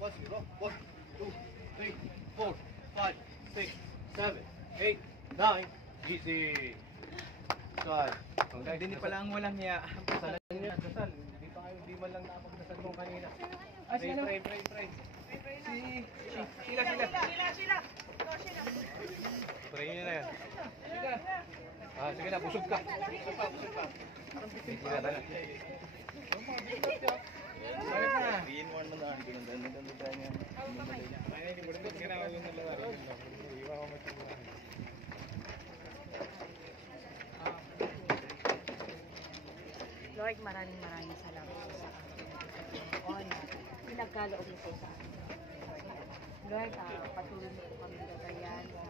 1-0. 1, 2, 3, 4, 5, 6, 7, 8, 9. Easy. Saan? Hindi pala ang walang niya. Dasal niya, dasal. Hindi pa kayo, hindi man lang nakapagdasal mo kanina. Pray. Sila. Pray niyo na yan. Sige na, busog ka. Busog pa. Sige na, dala. Balik na. Lord, maraming salamat po sa Panginoon na pinagkaloob niyo po sa amin. Lord, patuloy niyo po kami gagayan sa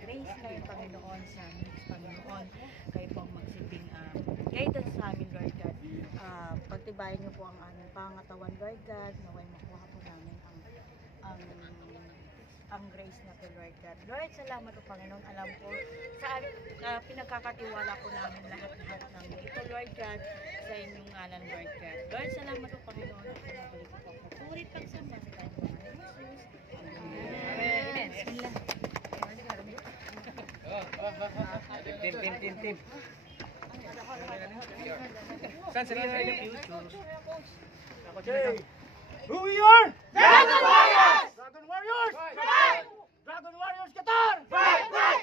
grace na yung Panginoon, sa next Panginoon. Kayo po ang magsilbing guidance sa amin, Lord God. Pagtibayin niyo po ang aming pangatawan, Lord God. Naway makuha po namin ang grace na po, Lord God. Lord, salamat po, Panginoon. Alam po, sa pinagkakatiwala po namin lahat ng ito, Lord God, sa inyong ngalan, Lord God. Lord, salamat po, Panginoon. At pinabalik po po. Paturit ang sa mga sa tayong mga Jesus. Amen. Team. Saan sila? Who we are? Dragon Warriors! Dragon Warriors! Fight! Dragon Warriors Qatar! Fight! Fight!